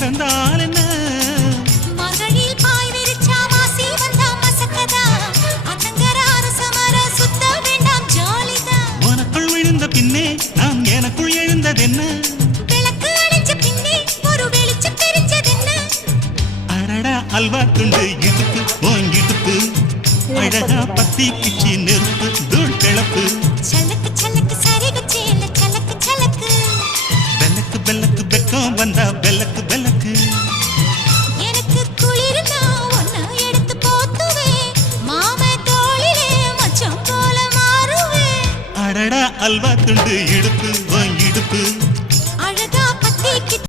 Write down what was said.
கிடந்தால் என்ன மகளில் பாய் விரிச்சா வாசி வந்தா மசக்கதா அத்தங்கர அரசமர சுத்த வேண்டாம் ஜாலிதான் உனக்குள் விழுந்த பின்னே நான் எனக்குள் எழுந்ததென்ன விளக்கு அணைஞ்ச பின்னே ஒரு வெளிச்சம் தெரிஞ்சதென்ன அடடா அல்வா துண்டு இடுப்பு ஓங்கிடுப்பு அழகா பத்தி பிச்சி நெருப்பு தூள் கிளப்பு சலக்கு சலக்கு சரிகு சேல சலக்கு சலக்கு பெல்லக்கு பெல்லக்கு பெக்கம் வந்தா பெல்லக்கு பெல்லக்கு எனக்கு குளிர்னா ஒன்ன எடுத்து போத்துவே மாம தோளிலே மச்சம் போல மாறுவே அடடா அல்வா துண்டு இடுப்பு